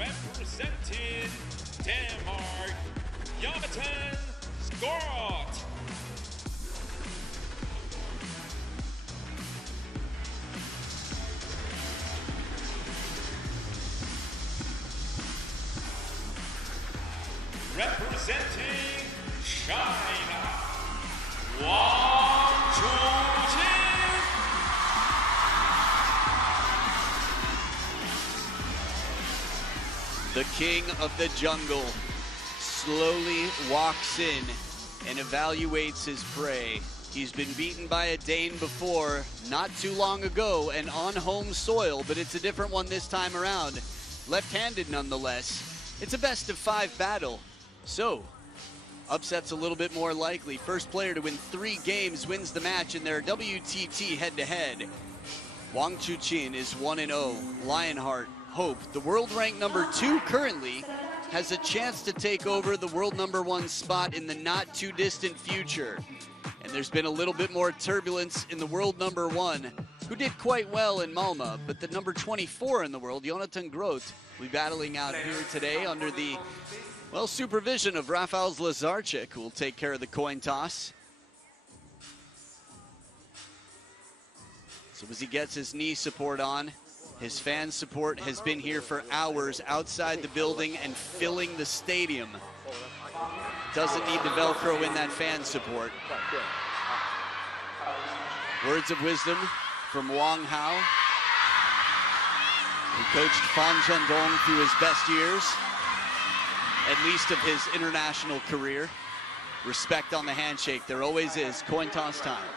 Representing Denmark, Jonathan Groth. Representing China, Wang. The king of the jungle slowly walks in and evaluates his prey. He's been beaten by a Dane before, not too long ago, and on home soil, but it's a different one this time around. Left-handed nonetheless. It's a best-of-5 battle, so upset's a little bit more likely. First player to win 3 games wins the match in their WTT head-to-head. Wang Chuqin is 1-0. Lionheart Hope, the world ranked number 2 currently, has a chance to take over the world number 1 spot in the not too distant future. And there's been a little bit more turbulence in the world number 1, who did quite well in Malmö, but the number 24 in the world, Jonathan Groth, will be battling out here today under the, well, supervision of Rafał Lazarczyk, who will take care of the coin toss. So as he gets his knee support on, his fan support has been here for hours outside the building and filling the stadium. Doesn't need the Velcro in that fan support. Words of wisdom from Wang Hao, who coached Fan Zhendong through his best years, at least of his international career. Respect on the handshake. There always is. Coin toss time.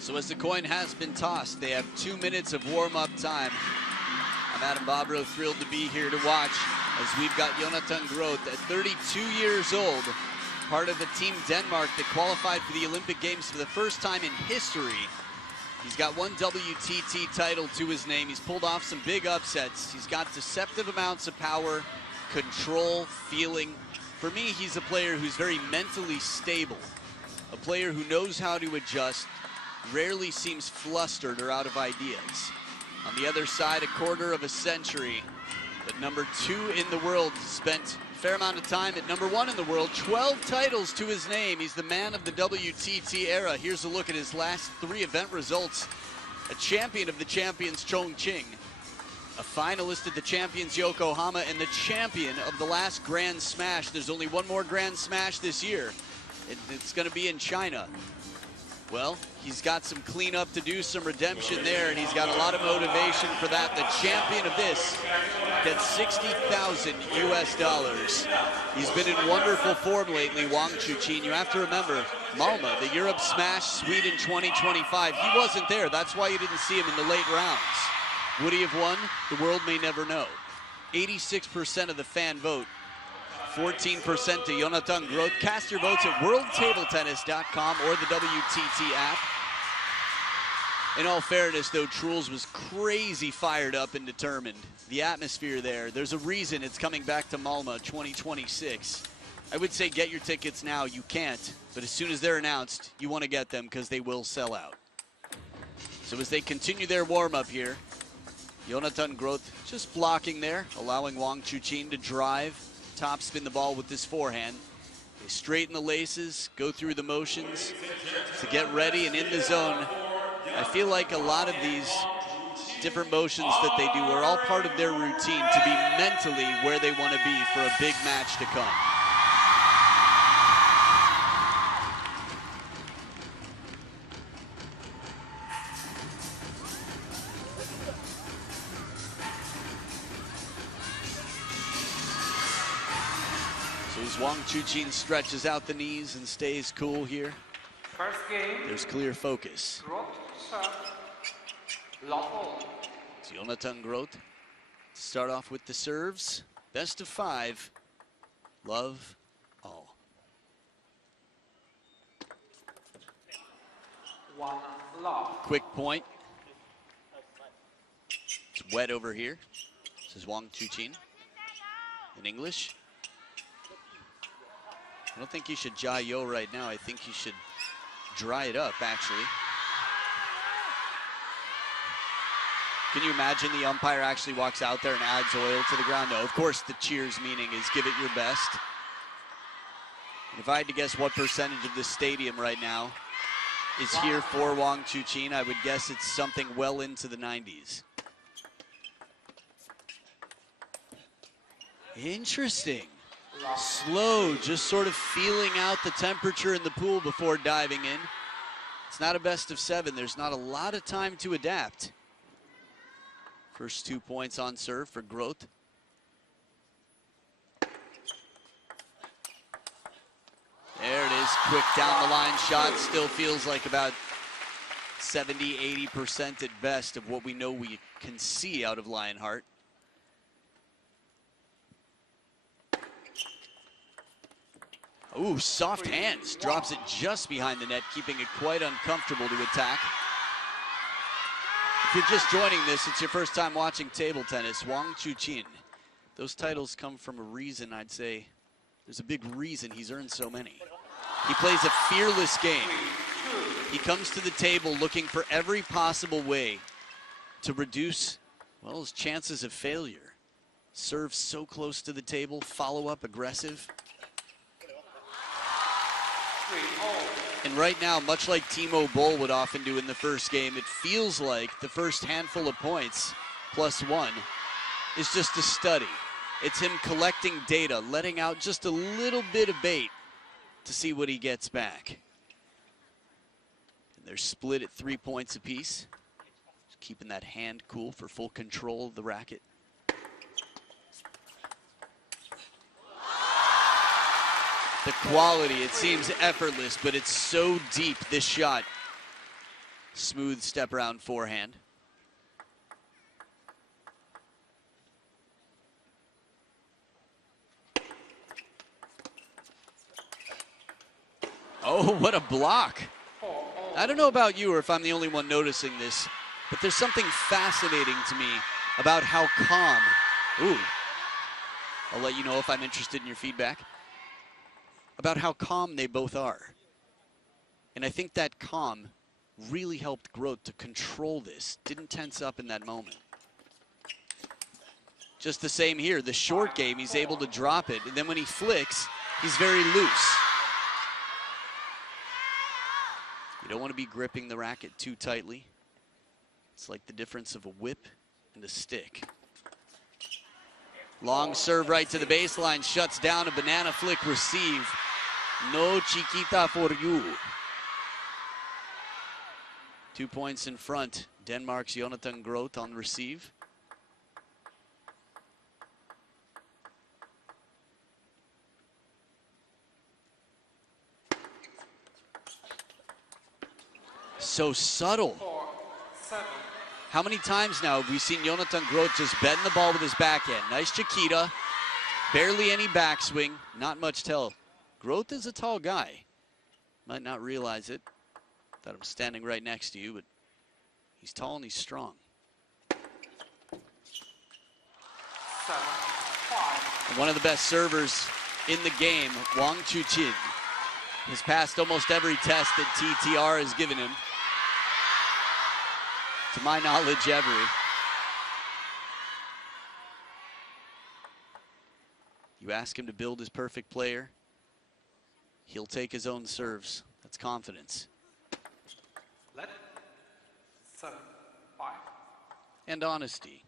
So as the coin has been tossed, they have 2 minutes of warm-up time. I'm Adam Bobrow, thrilled to be here to watch as we've got Jonathan Groth at 32 years old, part of the Team Denmark that qualified for the Olympic Games for the first time in history. He's got 1 WTT title to his name. He's pulled off some big upsets. He's got deceptive amounts of power, control, feeling. For me, he's a player who's very mentally stable, a player who knows how to adjust, rarely seems flustered or out of ideas. On the other side, a quarter of a century, but number 2 in the world, spent a fair amount of time at number 1 in the world, 12 titles to his name. He's the man of the WTT era. Here's a look at his last 3 event results. A champion of the champions, Chuqin, a finalist at the champions, Yokohama, and the champion of the last Grand Smash. There's only one more Grand Smash this year. It's gonna be in China. Well, he's got some cleanup to do, some redemption there, and he's got a lot of motivation for that. The champion of this gets $60,000 US. He's been in wonderful form lately, Wang Chuqin. You have to remember, Malmö, the Europe Smash, Sweden 2025, he wasn't there. That's why you didn't see him in the late rounds. Would he have won? The world may never know. 86% of the fan vote. 14% to Jonathan Groth. Cast your votes at worldtabletennis.com or the WTT app. In all fairness, though, Truls was crazy fired up and determined. The atmosphere there, there's a reason it's coming back to Malmö 2026. I would say get your tickets now. You can't, but as soon as they're announced, you want to get them because they will sell out. So as they continue their warm-up here, Jonathan Groth just blocking there, allowing Wang Chuqin to drive, top spin the ball with this forehand. They straighten the laces, go through the motions to get ready and in the zone. I feel like a lot of these different motions that they do are all part of their routine to be mentally where they want to be for a big match to come. As Wang Chuqin stretches out the knees and stays cool here, First game, there's clear focus. It's Jonathan Groth. Start off with the serves. Best of 5. Love all. Quick point. It's wet over here. This is Wang Chuqin in English. I don't think you should jia-yo right now. I think you should dry it up, actually. Can you imagine the umpire actually walks out there and adds oil to the ground? No, of course the cheers meaning is give it your best. And if I had to guess what percentage of this stadium right now is here for Wang Chuqin, I would guess it's something well into the 90s. Interesting. Slow, just sort of feeling out the temperature in the pool before diving in. It's not a best of 7. There's not a lot of time to adapt. First 2 points on serve for Groth. There it is, quick down the line shot. Still feels like about 70, 80% at best of what we know we can see out of Lionheart. Ooh, soft hands, drops it just behind the net, keeping it quite uncomfortable to attack. If you're just joining this, it's your first time watching table tennis. Wang Chuqin. Those titles come from a reason, I'd say. There's a big reason he's earned so many. He plays a fearless game. He comes to the table looking for every possible way to reduce, well, his chances of failure. Serve so close to the table, follow up aggressive. And right now, much like Timo Boll would often do in the first game, it feels like the first handful of points, +1, is just a study. It's him collecting data, letting out just a little bit of bait to see what he gets back. And they're split at 3 points apiece. Just keeping that hand cool for full control of the racket. The quality, it seems effortless, but it's so deep, this shot. Smooth step around forehand. Oh, what a block. I don't know about you or if I'm the only one noticing this, but there's something fascinating to me about how calm. Ooh, I'll let you know if I'm interested in your feedback. About how calm they both are. And I think that calm really helped Groth to control this. Didn't tense up in that moment. Just the same here, the short game, he's able to drop it. And then when he flicks, he's very loose. You don't want to be gripping the racket too tightly. It's like the difference of a whip and a stick. Long serve right to the baseline, shuts down a banana flick receive. No chiquita for you. 2 points in front. Denmark's Jonathan Groth on receive. So subtle. How many times now have we seen Jonathan Groth just bend the ball with his backhand? Nice Chiquita, barely any backswing, not much tell. Groth is a tall guy. Might not realize it. Thought I'm standing right next to you, but he's tall and he's strong. And one of the best servers in the game, Wang Chuqin, has passed almost every test that TTR has given him. To my knowledge, every. You ask him to build his perfect player, he'll take his own serves. That's confidence. And honesty.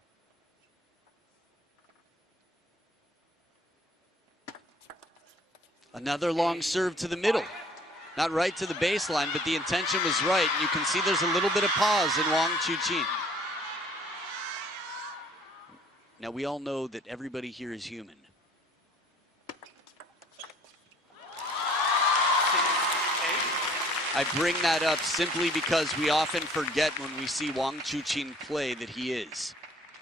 Another long serve to the middle. Not right to the baseline, but the intention was right. You can see there's a little bit of pause in Wang Chuqin. Now, we all know that everybody here is human. I bring that up simply because we often forget when we see Wang Chuqin play that he is.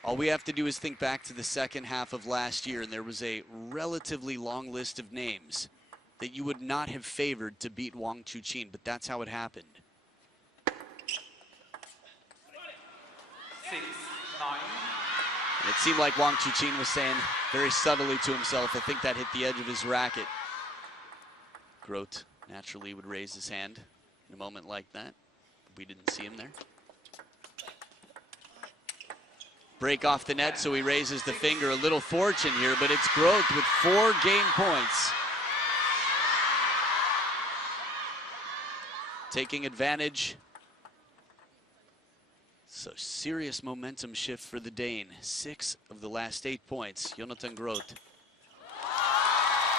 All we have to do is think back to the second half of last year, and there was a relatively long list of names that you would not have favored to beat Wang Chuqin, but that's how it happened. And it seemed like Wang Chuqin was saying very subtly to himself, I think that hit the edge of his racket. Groth naturally would raise his hand in a moment like that. We didn't see him there. Break off the net, so he raises the finger. A little fortune here, but it's Groth with 4 game points. Taking advantage. So serious momentum shift for the Dane. 6 of the last 8 points. Jonathan Groth.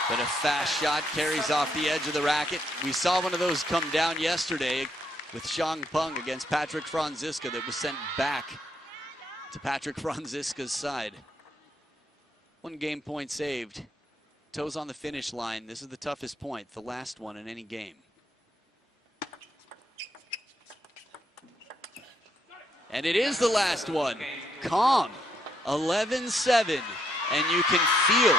But a fast shot carries off the edge of the racket. We saw one of those come down yesterday with Xiang Peng against Patrick Franziska that was sent back to Patrick Franziska's side. 1 game point saved. Toes on the finish line. This is the toughest point, the last one in any game. And it is the last one. Calm. 11-7. And you can feel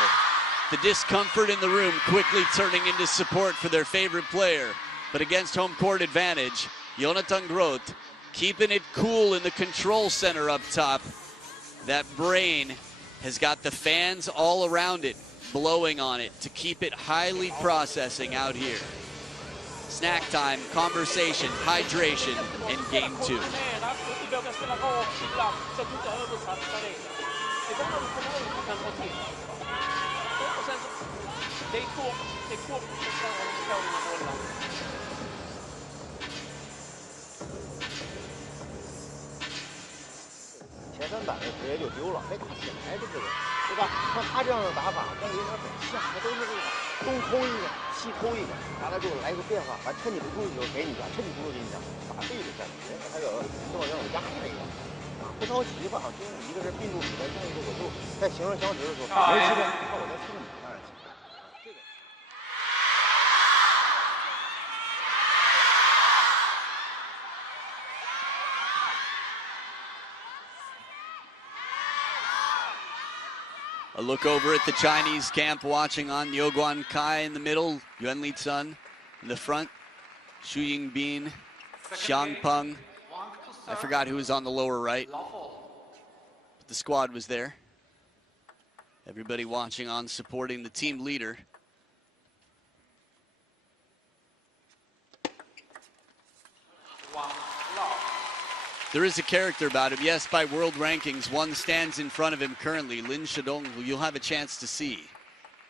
the discomfort in the room quickly turning into support for their favorite player. But against home court advantage, Jonathan Groth keeping it cool in the control center up top. That brain has got the fans all around it, blowing on it to keep it highly processing out here. Snack time, conversation, hydration, and game 2.前3板直接就丢了，没打起来，这个对吧？像他这样的打法跟林德很像，他都是这个东抠一个，西抠一个，完了之后来一个变化，完趁你不注意的时候给你一下，趁你不注意给你一下，打对的感觉，还有这么有压力的啊，不着急吧？就是一个是并住你的，再一个我就在形成相持的时候，没时间，看我在听你，当然行。这个。A look over at the Chinese camp watching on. Liu Guankai in the middle, Yuan Lichun in the front, Xu Yingbin, Xiang Peng. I forgot who was on the lower right, but the squad was there. Everybody watching on, supporting the team leader. There is a character about him. Yes, by world rankings, one stands in front of him currently, Lin Shidong, who you'll have a chance to see,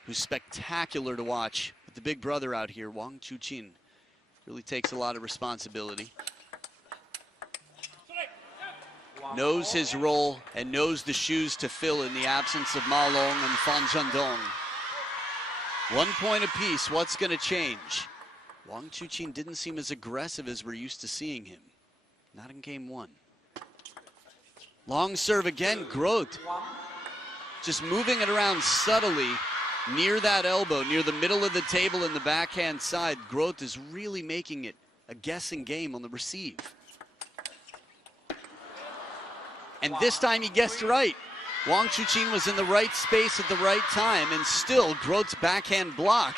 who's spectacular to watch. With the big brother out here, Wang Chuqin, really takes a lot of responsibility. Knows his role and knows the shoes to fill in the absence of Ma Long and Fan Zhendong. 1 point apiece, what's going to change? Wang Chuqin didn't seem as aggressive as we're used to seeing him. Not in game 1. Long serve again, Groth. Just moving it around subtly near that elbow, near the middle of the table in the backhand side. Groth is really making it a guessing game on the receive. And this time he guessed right. Wang Chuqin was in the right space at the right time, and still Groth's backhand block.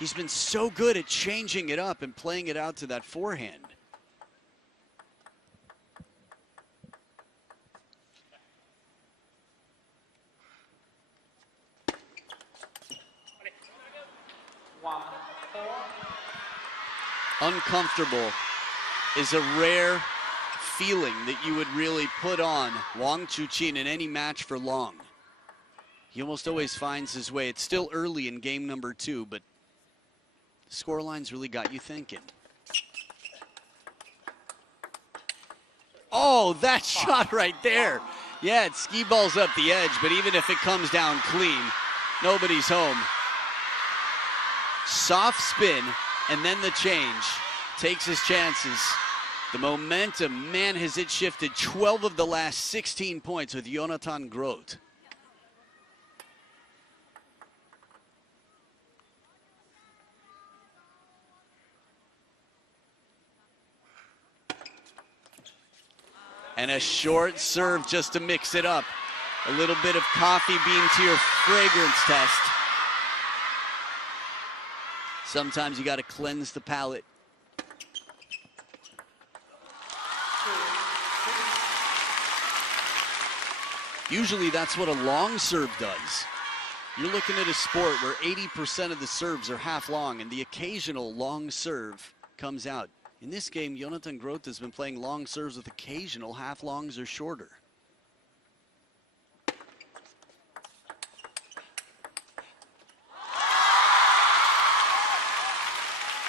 He's been so good at changing it up and playing it out to that forehand. Uncomfortable is a rare feeling that you would really put on Wang Chuqin in any match for long. He almost always finds his way. It's still early in game number 2, but the scoreline's really got you thinking. Oh, that shot right there. Yeah, it ski balls up the edge, but even if it comes down clean, nobody's home. Soft spin, and then the change. Takes his chances. The momentum, man, has it shifted. 12 of the last 16 points with Jonathan Groth. And a short serve just to mix it up. A little bit of coffee bean to your fragrance test. Sometimes you got to cleanse the palate. Usually that's what a long serve does. You're looking at a sport where 80% of the serves are half long and the occasional long serve comes out. In this game, Jonathan Groth has been playing long serves with occasional half longs or shorter.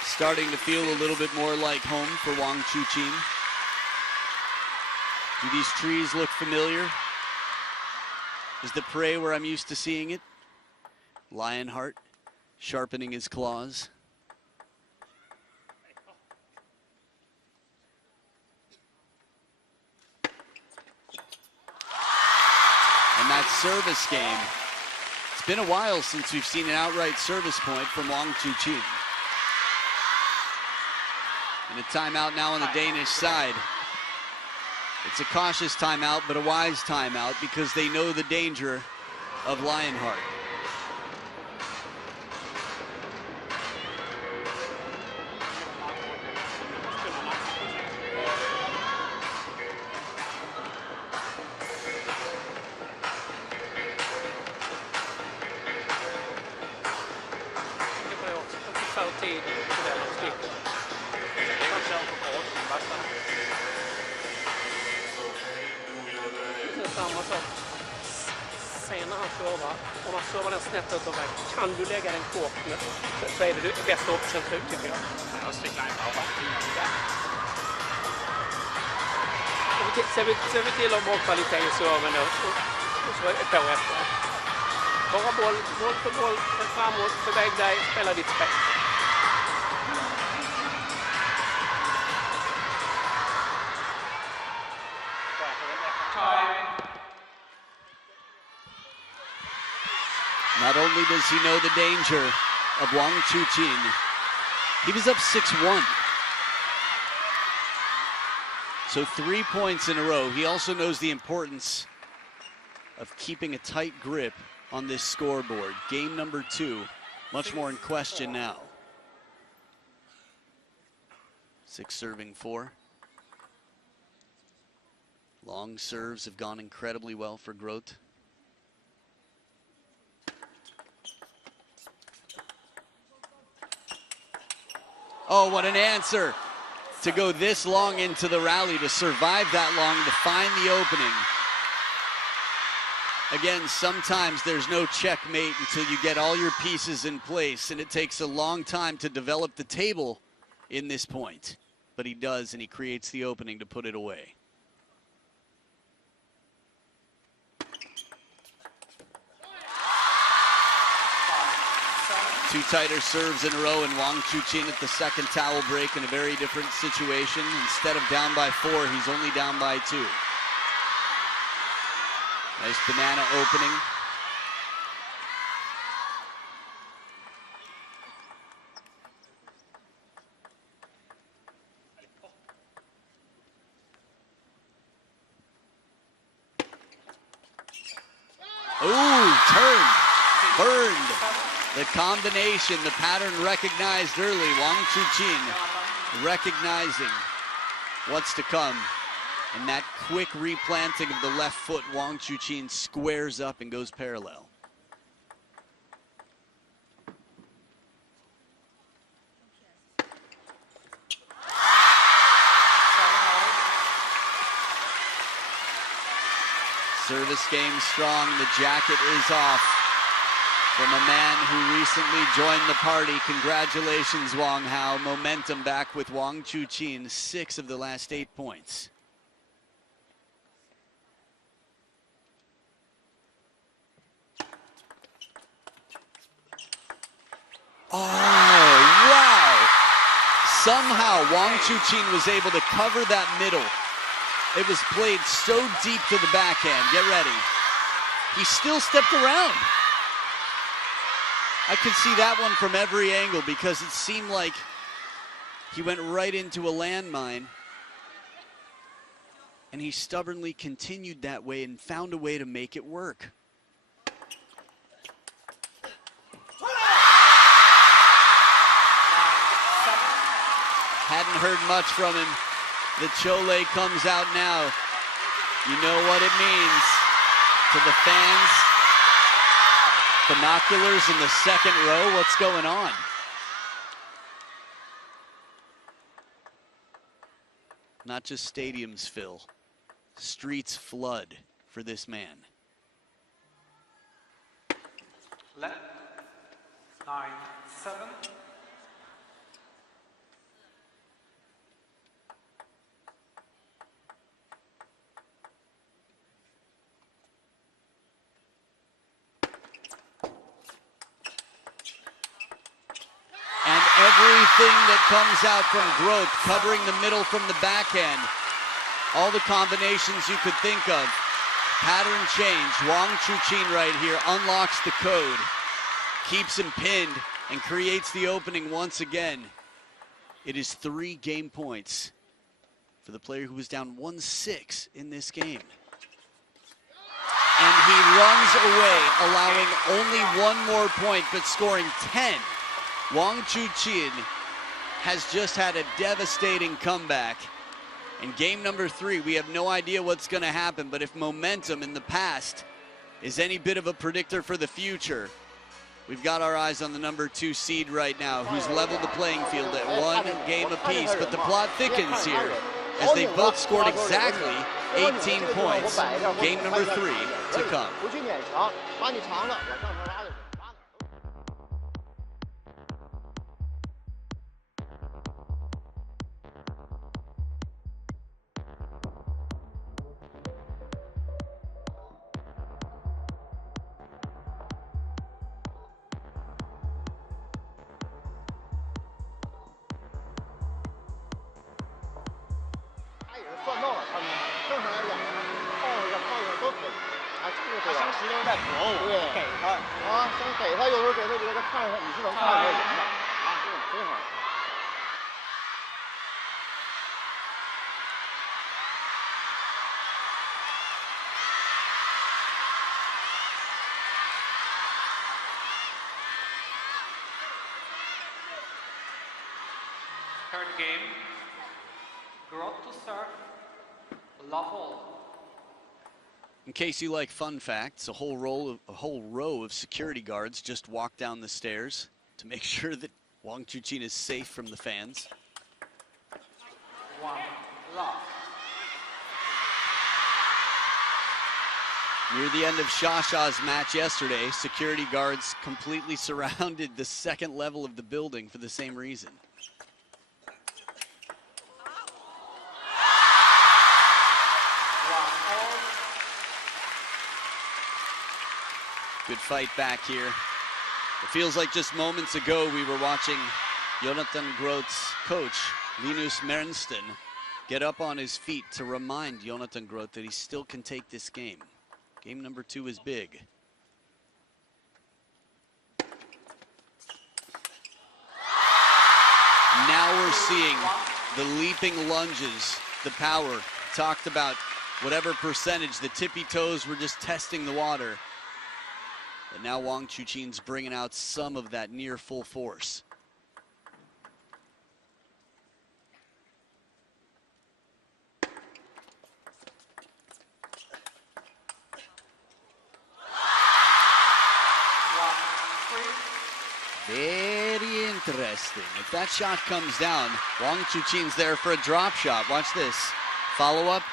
Starting to feel a little bit more like home for Wang Chuqin. Do these trees look familiar? Is the prey where I'm used to seeing it? Lionheart sharpening his claws. And that service game. It's been a while since we've seen an outright service point from Wang Chuqin. And a timeout now on the Danish side. It's a cautious timeout, but a wise timeout because they know the danger of Lionheart. Samma sak. Sen när han servar, om man servar den snett ut och väg, kan du lägga den kort så är det bästa option tycker jag. Ser vi till att ha bra kvalitet i serven då, och så är det på efter. Bara boll för boll, framåt, beväg dig, spela ditt spel. Not only does he know the danger of Wang Chuqin, he was up 6-1. So 3 points in a row. He also knows the importance of keeping a tight grip on this scoreboard. Game number 2, much more in question now. 6 serving 4. Long serves have gone incredibly well for Groth. Oh, what an answer to go this long into the rally, to survive that long, to find the opening. Again, sometimes there's no checkmate until you get all your pieces in place, and it takes a long time to develop the table in this point. But he does, and he creates the opening to put it away. Two tighter serves in a row, and Wang Chuqin at the second towel break in a very different situation. Instead of down by 4, he's only down by 2. Nice banana opening. Ooh, turn, burned. The combination, the pattern recognized early. Wang Chuqin recognizing what's to come. And that quick replanting of the left foot, Wang Chuqin squares up and goes parallel. Service game strong, the jacket is off. From a man who recently joined the party. Congratulations, Wang Hao. Momentum back with Wang Chuqin, 6 of the last 8 points. Oh, wow! Somehow Wang Chuqin was able to cover that middle. It was played so deep to the backhand. Get ready. He still stepped around. I could see that one from every angle because it seemed like he went right into a landmine, and he stubbornly continued that way and found a way to make it work. Hadn't heard much from him. The Chole comes out now. You know what it means. to the fans. Binoculars in the second row. What's going on? Not just stadiums fill, streets flood for this man. Left, 9-7. And everything that comes out from Groth, covering the middle from the backhand. All the combinations you could think of. Pattern change. Wang Chuqin right here unlocks the code, keeps him pinned, and creates the opening once again. It is 3 game points for the player who was down 1-6 in this game. And he runs away, allowing only 1 more point, but scoring 10. Wang Chuqin has just had a devastating comeback. In game number 3, we have no idea what's going to happen, but if momentum in the past is any bit of a predictor for the future, we've got our eyes on the number 2 seed right now, who's leveled the playing field at 1 game apiece. But the plot thickens here as they both scored exactly 18 points. Game number 3 to come. Third game, Groth to serve, love all. In case you like fun facts, a whole row of security guards just walk down the stairs to make sure that Wang Chuqin is safe from the fans. 1 love. Near the end of Shasha's match yesterday, security guards completely surrounded the second level of the building for the same reason. Good fight back here. It feels like just moments ago we were watching Jonathan Groth's coach, Linus Mernsten, get up on his feet to remind Jonathan Groth that he still can take this game. Game number 2 is big. Now we're seeing the leaping lunges, the power. Talked about whatever percentage, the tippy toes were just testing the water. And now Wang Chuqin's bringing out some of that near full force. Very interesting. If that shot comes down, Wang Chuqin's there for a drop shot. Watch this. Follow up.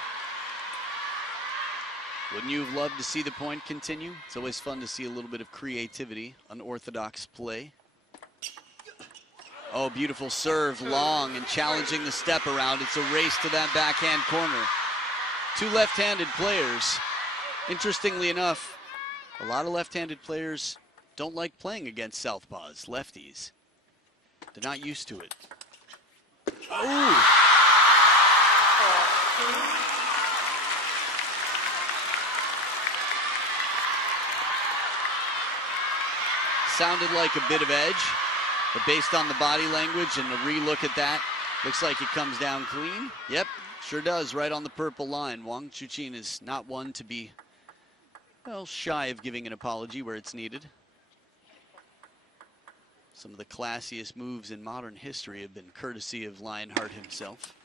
Wouldn't you have loved to see the point continue? It's always fun to see a little bit of creativity, unorthodox play. Oh, beautiful serve, long and challenging the step around. It's a race to that backhand corner. 2 left-handed players. Interestingly enough, a lot of left-handed players don't like playing against southpaws, lefties. They're not used to it. Oh! Sounded like a bit of edge, but based on the body language and a re-look at that, looks like it comes down clean. Yep, sure does, right on the purple line. Wang Chuqin is not one to be, well, shy of giving an apology where it's needed. Some of the classiest moves in modern history have been courtesy of Lionheart himself.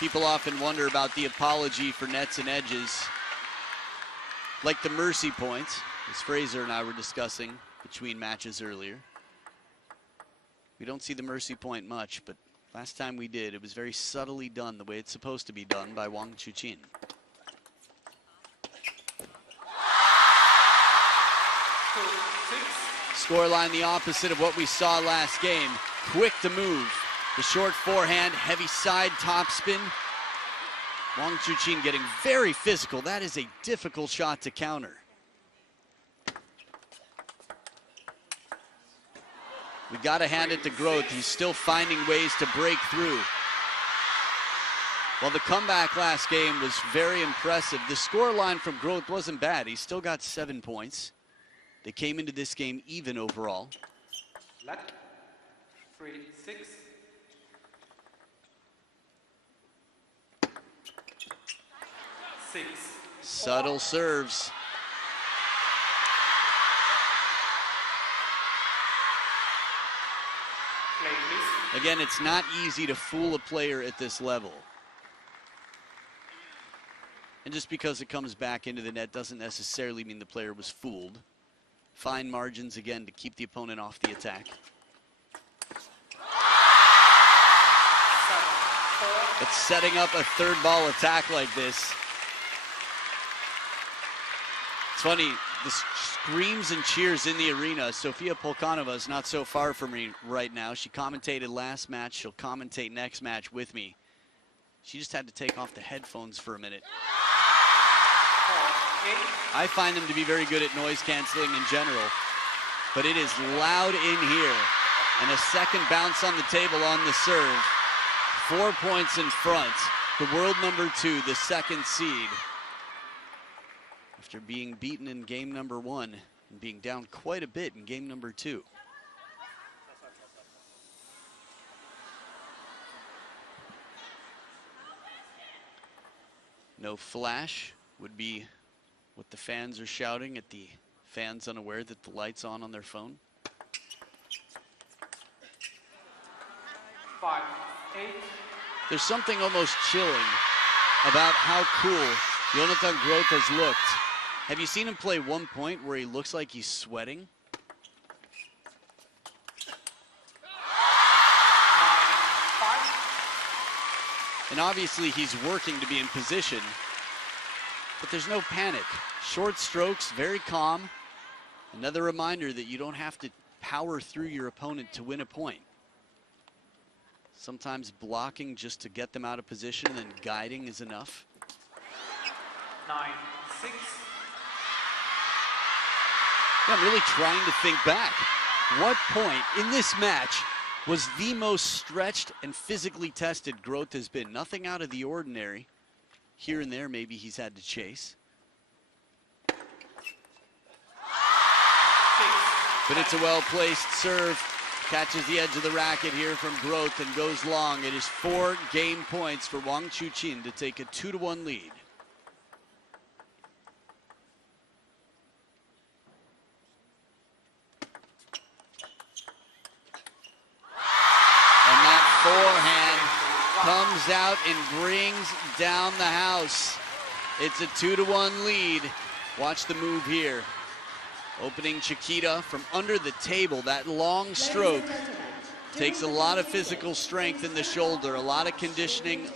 People often wonder about the apology for nets and edges, like the mercy points, as Fraser and I were discussing between matches earlier. We don't see the mercy point much, but last time we did, it was very subtly done the way it's supposed to be done by Wang Chuqin. Scoreline the opposite of what we saw last game. Quick to move. The short forehand, heavy side topspin. Wang Chuqin getting very physical. That is a difficult shot to counter. We got to hand it to Groth. He's still finding ways to break through. Well, the comeback last game was very impressive. The score line from Groth wasn't bad. He still got 7 points. They came into this game even overall. Let 3-6. Subtle serves. Again, it's not easy to fool a player at this level. And just because it comes back into the net doesn't necessarily mean the player was fooled. Fine margins again to keep the opponent off the attack. But setting up a third ball attack like this. It's funny, the screams and cheers in the arena. Sofia Polkanova is not so far from me right now. She commentated last match. She'll commentate next match with me. She just had to take off the headphones for a minute. I find them to be very good at noise canceling in general, but it is loud in here. And a second bounce on the table on the serve. 4 points in front. The world number 2, the second seed. After being beaten in game number 1 and being down quite a bit in game number 2. No flash would be what the fans are shouting at the fans unaware that the light's on their phone. 5-8. There's something almost chilling about how cool Jonathan Groth has looked. Have you seen him play one point where he looks like he's sweating? And obviously he's working to be in position, but there's no panic. Short strokes, very calm. Another reminder that you don't have to power through your opponent to win a point. Sometimes blocking just to get them out of position and then guiding is enough. 9-6. I'm really trying to think back. What point in this match was the most stretched and physically tested Groth has been? Nothing out of the ordinary. Here and there, maybe he's had to chase. But it's a well-placed serve. Catches the edge of the racket here from Groth and goes long. It is 4 game points for Wang Chuqin to take a 2-1 lead. And that forehand comes out and brings down the house. It's a 2-1 lead. Watch the move here. Opening Chiquita from under the table. That long stroke takes a lot of physical strength in the shoulder, a lot of conditioning,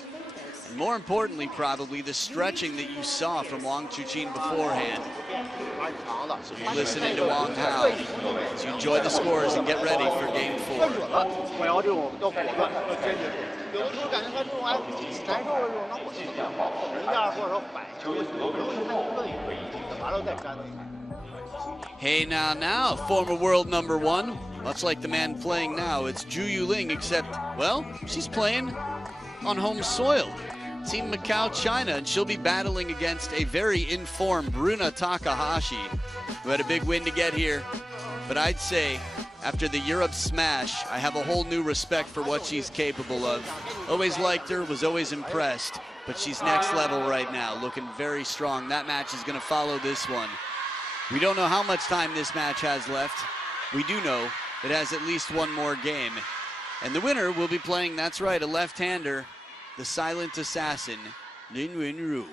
and more importantly, probably the stretching that you saw from Wang Chuqin beforehand. So you're listening to Wang Hao as you enjoy the scores and get ready for game 4. Hey now, former world number 1. Much like the man playing now, it's Zhu Yuling, except, well, she's playing on home soil. Team Macao, China, and she'll be battling against a very informed Bruna Takahashi, who had a big win to get here. But I'd say, after the Europe smash, I have a whole new respect for what she's capable of. Always liked her, was always impressed, but she's next level right now, looking very strong. That match is going to follow this one. We don't know how much time this match has left. We do know it has at least one more game. And the winner will be playing, that's right, a left-hander the silent assassin, Lin Wenru.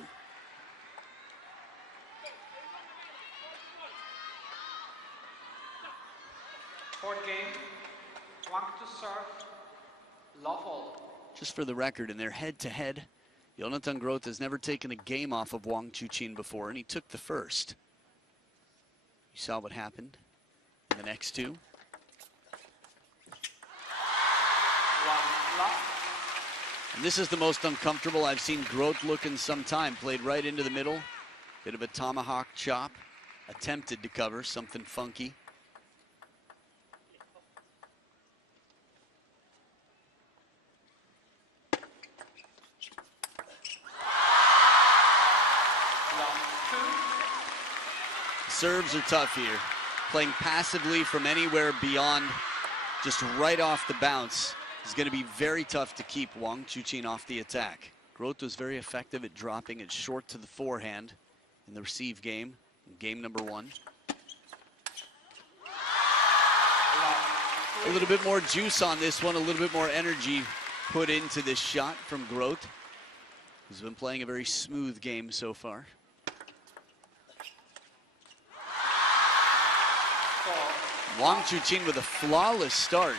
Fourth game, Wang to serve, love all. Just for the record, in their head-to-head, Jonathan Groth has never taken a game off of Wang Chuqin before, and he took the first. You saw what happened in the next two. And this is the most uncomfortable I've seen Groth look in some time. Played right into the middle. Bit of a tomahawk chop. Attempted to cover something funky. Serves are tough here. Playing passively from anywhere beyond just right off the bounce is going to be very tough to keep Wang Chuqin off the attack. Groth was very effective at dropping it short to the forehand in the receive game, in game number 1. A little bit more juice on this one, a little bit more energy put into this shot from Groth, who's been playing a very smooth game so far. Wang Chuqin with a flawless start.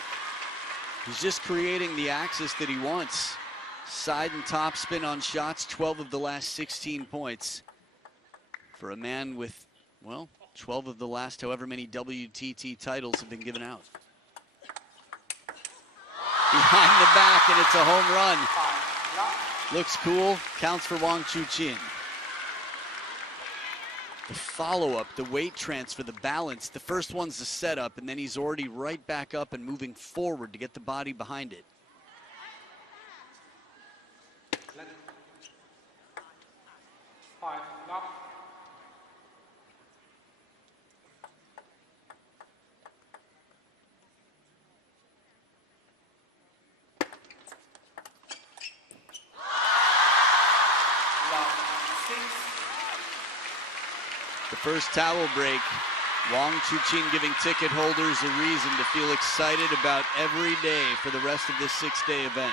He's just creating the axis that he wants. Side and top spin on shots, 12 of the last 16 points. For a man with, well, 12 of the last however many WTT titles have been given out. Behind the back, and it's a home run. Looks cool, counts for Wang Chuqin. The follow-up, the weight transfer, the balance. The first one's the setup, and then he's already right back up and moving forward to get the body behind it. First towel break. Wang Chuqin giving ticket holders a reason to feel excited about every day for the rest of this 6-day event.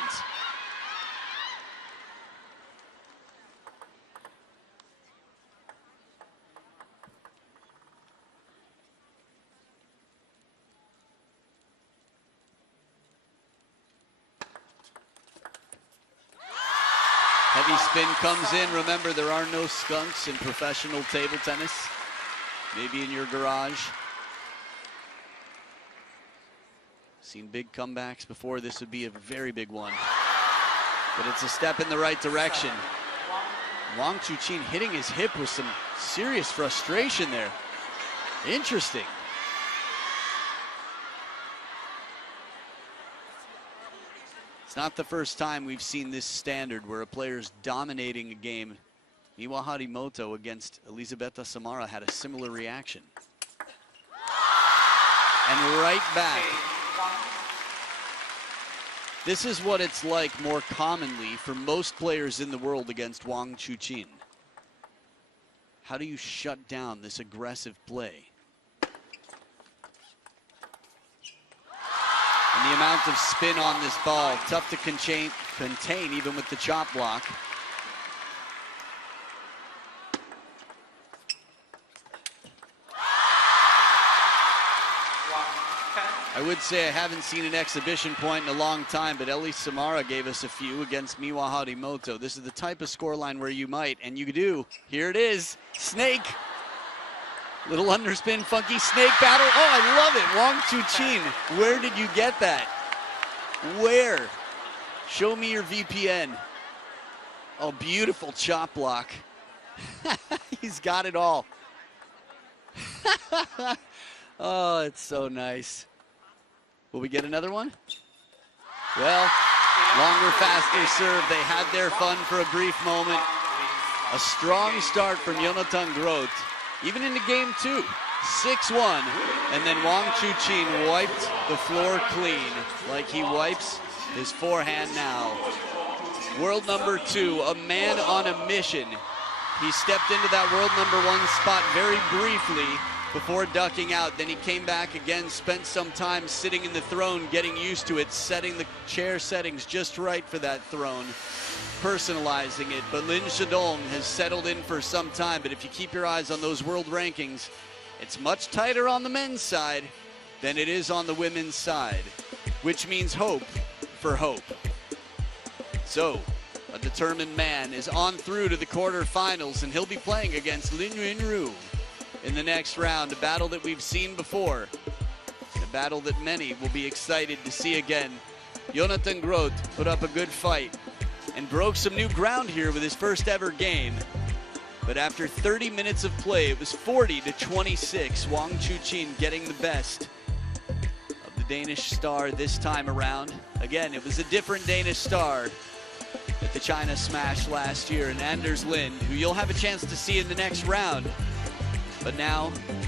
Heavy spin comes in. Remember, there are no skunks in professional table tennis. Maybe in your garage. Seen big comebacks before. This would be a very big one. But it's a step in the right direction. Wang Chuqin hitting his hip with some serious frustration there. Interesting. It's not the first time we've seen this standard where a player's dominating a game. Miwa Harimoto against Elisabetta Samara had a similar reaction. And right back. This is what it's like more commonly for most players in the world against Wang Chuqin. How do you shut down this aggressive play? And the amount of spin on this ball, tough to contain even with the chop block. I would say I haven't seen an exhibition point in a long time, but Elie Samara gave us a few against Miwa Harimoto. This is the type of scoreline where you might, and you do. Here it is, snake. Little underspin, funky snake battle. Oh, I love it, Wang Chuqin. Where did you get that? Where? Show me your VPN. Oh, beautiful chop block. He's got it all. Oh, it's so nice. Will we get another one? Well, longer, faster serve. They had their fun for a brief moment. A strong start from Jonathan Groth, even into game 2. 6-1, and then Wang Chuqin wiped the floor clean like he wipes his forehand now. World number 2, a man on a mission. He stepped into that world number 1 spot very briefly, before ducking out. Then he came back again, spent some time sitting in the throne, getting used to it, setting the chair settings just right for that throne, personalizing it. But Lin Zhedong has settled in for some time, but if you keep your eyes on those world rankings, it's much tighter on the men's side than it is on the women's side, which means hope for Hope. So, a determined man is on through to the quarterfinals, and he'll be playing against Lin Yunru in the next round, a battle that we've seen before, and a battle that many will be excited to see again. Jonathan Groth put up a good fight and broke some new ground here with his first ever game. But after 30 minutes of play, it was 40-26. Wang Chuqin getting the best of the Danish star this time around. Again, it was a different Danish star at the China Smash last year, and Anders Lind, who you'll have a chance to see in the next round. But now, Wang